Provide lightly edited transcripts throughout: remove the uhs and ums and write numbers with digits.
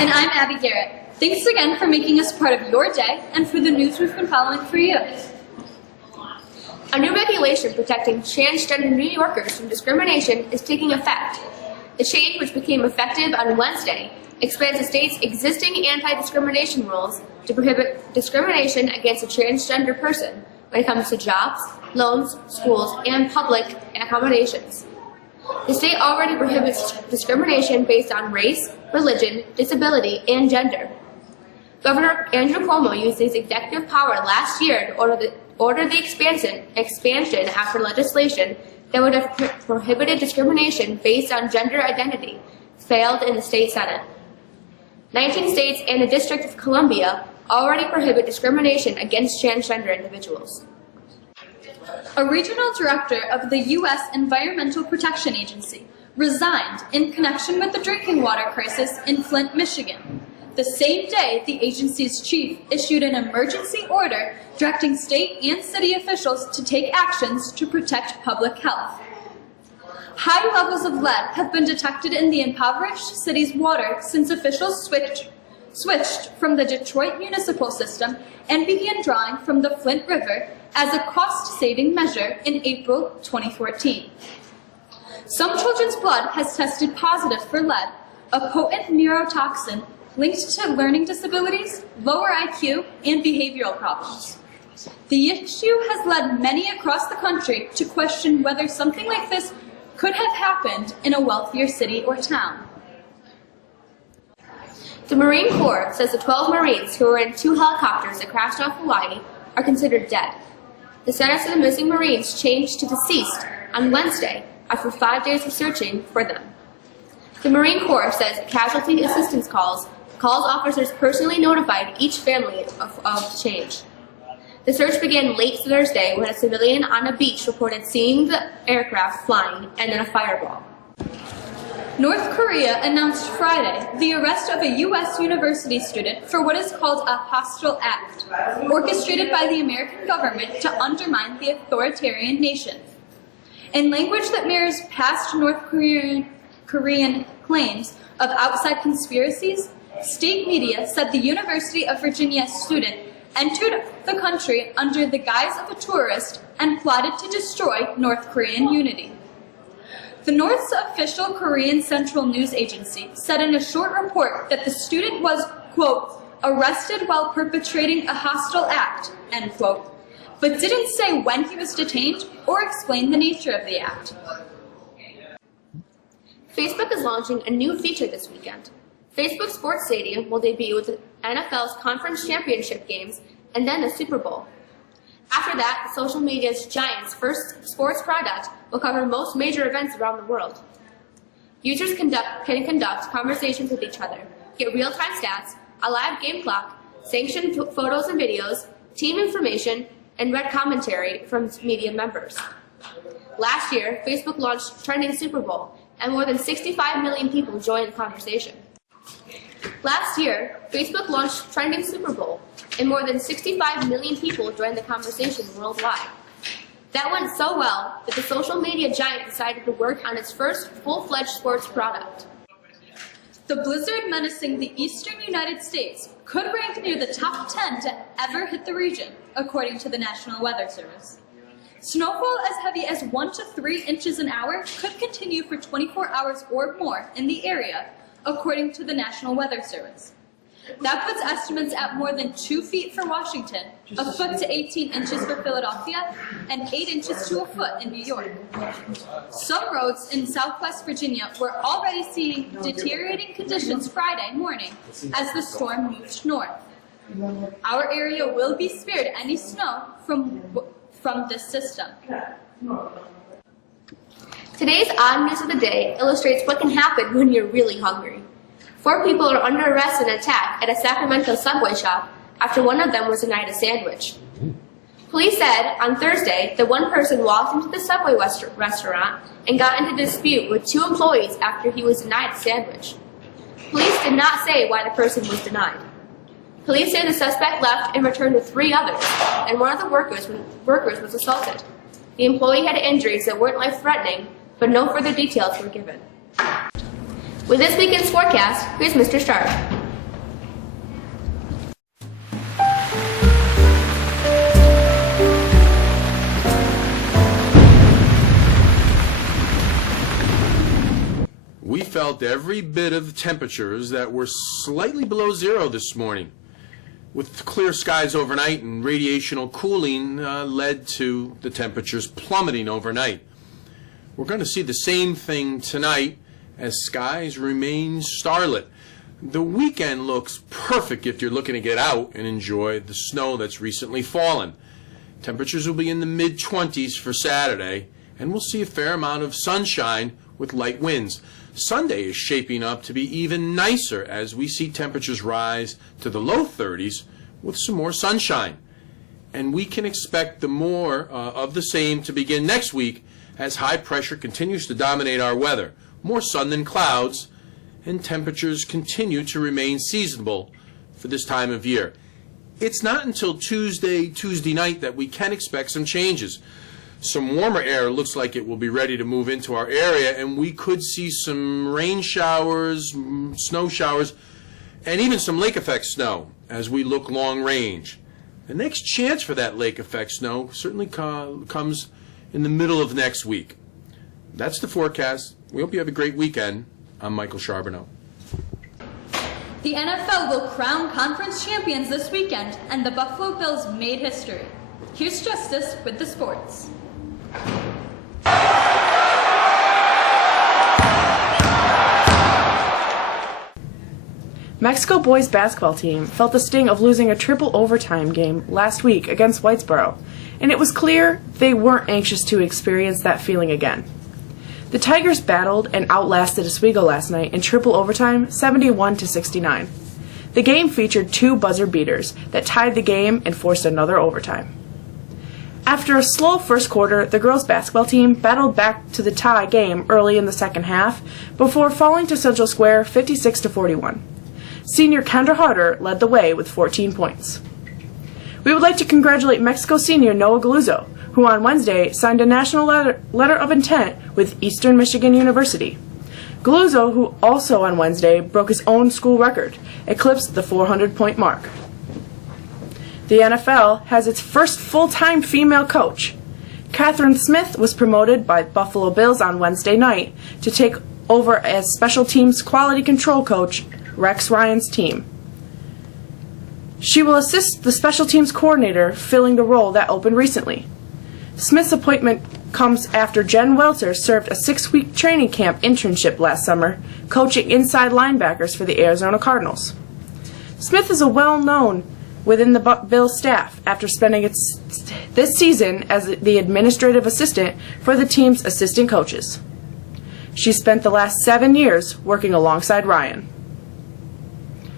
And I'm Abby Garrett. Thanks again for making us part of your day and for the news we've been following for you. A new regulation protecting transgender New Yorkers from discrimination is taking effect. The change, which became effective on Wednesday, expands the state's existing anti-discrimination rules to prohibit discrimination against a transgender person when it comes to jobs, loans, schools, and public accommodations. The state already prohibits discrimination based on race, religion, disability, and gender. Governor Andrew Cuomo used his executive power last year to order the expansion after legislation that would have prohibited discrimination based on gender identity failed in the state Senate. 19 states and the District of Columbia already prohibit discrimination against transgender individuals. A regional director of the U.S. Environmental Protection Agency resigned in connection with the drinking water crisis in Flint, Michigan. The same day, the agency's chief issued an emergency order directing state and city officials to take actions to protect public health. High levels of lead have been detected in the impoverished city's water since officials switched from the Detroit municipal system and began drawing from the Flint River as a cost-saving measure in April 2014. Some children's blood has tested positive for lead, a potent neurotoxin linked to learning disabilities, lower IQ, and behavioral problems. The issue has led many across the country to question whether something like this could have happened in a wealthier city or town. The Marine Corps says the 12 Marines who were in 2 helicopters that crashed off Hawaii are considered dead. The status of the missing Marines changed to deceased on Wednesday after 5 days of searching for them. The Marine Corps says casualty assistance calls officers personally notified each family of the change. The search began late Thursday when a civilian on a beach reported seeing the aircraft flying and then a fireball. North Korea announced Friday the arrest of a U.S. university student for what is called a hostile act, orchestrated by the American government to undermine the authoritarian nation. In language that mirrors past North Korean claims of outside conspiracies, state media said the University of Virginia student entered the country under the guise of a tourist and plotted to destroy North Korean unity. The North's official Korean Central News Agency said in a short report that the student was, quote, arrested while perpetrating a hostile act, end quote, but didn't say when he was detained or explain the nature of the act. Facebook is launching a new feature this weekend. Facebook Sports Stadium will debut with the NFL's Conference Championship games and then the Super Bowl. After that, the social media's Giants' first sports product will cover most major events around the world. Users can conduct conversations with each other, get real-time stats, a live game clock, sanctioned photos and videos, team information, and read commentary from media members. Last year, Facebook launched Trending Super Bowl, and more than 65 million people joined the conversation. Last year, Facebook launched Trending Super Bowl, and more than 65 million people joined the conversation worldwide. That went so well that the social media giant decided to work on its first full-fledged sports product. The blizzard menacing the eastern United States could rank near the top 10 to ever hit the region, according to the National Weather Service. Snowfall as heavy as 1 to 3 inches an hour could continue for 24 hours or more in the area, according to the National Weather Service. That puts estimates at more than 2 feet for Washington, a foot to 18 inches for Philadelphia, and 8 inches to a foot in New York. Some roads in southwest Virginia were already seeing deteriorating conditions Friday morning as the storm moved north. Our area will be spared any snow from this system. Today's odd news of the day illustrates what can happen when you're really hungry. 4 people are under arrest in an attack at a Sacramento Subway shop after one of them was denied a sandwich. Police said on Thursday that one person walked into the Subway restaurant and got into a dispute with 2 employees after he was denied a sandwich. Police did not say why the person was denied. Police say the suspect left and returned with 3 others, and one of the workers was assaulted. The employee had injuries that weren't life-threatening, but no further details were given. With this weekend's forecast, here's Mr. Stark. felt every bit of the temperatures that were slightly below zero this morning, with clear skies overnight and radiational cooling led to the temperatures plummeting overnight. We're going to see the same thing tonight as skies remain starlit. The weekend looks perfect if you're looking to get out and enjoy the snow that's recently fallen. Temperatures will be in the mid-20s for Saturday, and we'll see a fair amount of sunshine with light winds. Sunday is shaping up to be even nicer as we see temperatures rise to the low 30s with some more sunshine. And we can expect the more of the same to begin next week as high pressure continues to dominate our weather. More sun than clouds, and temperatures continue to remain seasonable for this time of year. It's not until Tuesday night that we can expect some changes. Some warmer air looks like it will be ready to move into our area, and we could see some rain showers, snow showers, and even some lake effect snow as we look long range. The next chance for that lake effect snow certainly comes in the middle of next week. That's the forecast. We hope you have a great weekend. I'm Michael Charbonneau. The NFL will crown conference champions this weekend, and the Buffalo Bills made history. Here's Justice with the sports. Mexico boys basketball team felt the sting of losing a triple overtime game last week against Whitesboro, and it was clear they weren't anxious to experience that feeling again. The Tigers battled and outlasted Oswego last night in triple overtime 71-69. The game featured 2 buzzer beaters that tied the game and forced another overtime. After a slow first quarter, the girls basketball team battled back to the tie game early in the second half before falling to Central Square 56-41. Senior Kendra Harder led the way with 14 points. We would like to congratulate Mexico senior Noah Galuzzo, who on Wednesday signed a national letter of intent with Eastern Michigan University. Galuzzo, who also on Wednesday broke his own school record, eclipsed the 400-point mark. The NFL has its first full-time female coach. Catherine Smith was promoted by Buffalo Bills on Wednesday night to take over as special teams quality control coach Rex Ryan's team. She will assist the special teams coordinator filling the role that opened recently. Smith's appointment comes after Jen Welter served a 6-week training camp internship last summer, coaching inside linebackers for the Arizona Cardinals. Smith is well-known within the Bills staff after spending this season as the administrative assistant for the team's assistant coaches. She spent the last 7 years working alongside Ryan.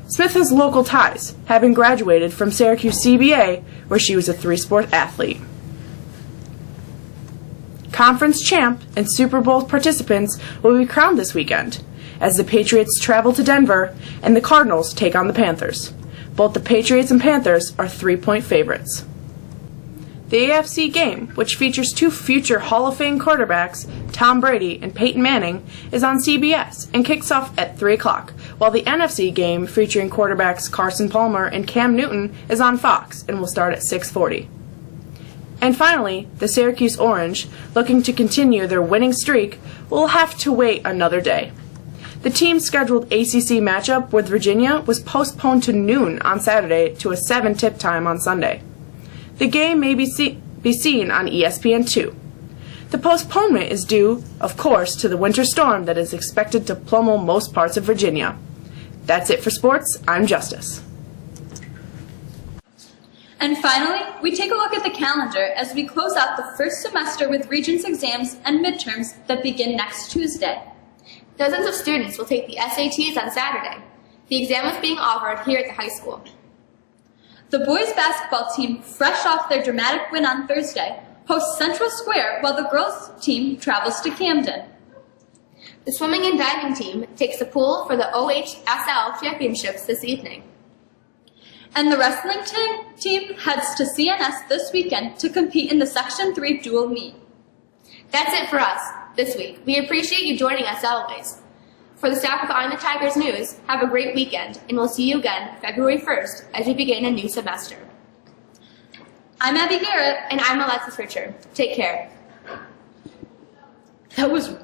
Smith has local ties, having graduated from Syracuse CBA, where she was a 3-sport athlete. Conference champ and Super Bowl participants will be crowned this weekend, as the Patriots travel to Denver and the Cardinals take on the Panthers. Both the Patriots and Panthers are 3-point favorites. The AFC game, which features 2 future Hall of Fame quarterbacks, Tom Brady and Peyton Manning, is on CBS and kicks off at 3 o'clock, while the NFC game featuring quarterbacks Carson Palmer and Cam Newton is on Fox and will start at 6:40. And finally, the Syracuse Orange, looking to continue their winning streak, will have to wait another day. The team's scheduled ACC matchup with Virginia was postponed to noon on Saturday to a 7 tip time on Sunday. The game may be seen on ESPN2. The postponement is due, of course, to the winter storm that is expected to pummel most parts of Virginia. That's it for sports. I'm Justice. And finally, we take a look at the calendar as we close out the first semester with Regents exams and midterms that begin next Tuesday. Dozens of students will take the SATs on Saturday. The exam is being offered here at the high school. The boys basketball team, fresh off their dramatic win on Thursday, hosts Central Square while the girls team travels to Camden. The swimming and diving team takes the pool for the OHSL championships this evening. And the wrestling team heads to CNS this weekend to compete in the Section 3 dual meet. That's it for us this week. We appreciate you joining us always. For the staff of I'm the Tigers News, have a great weekend, and we'll see you again February 1st as we begin a new semester. I'm Abby Garrett. And I'm Alexis Richer. Take care. That was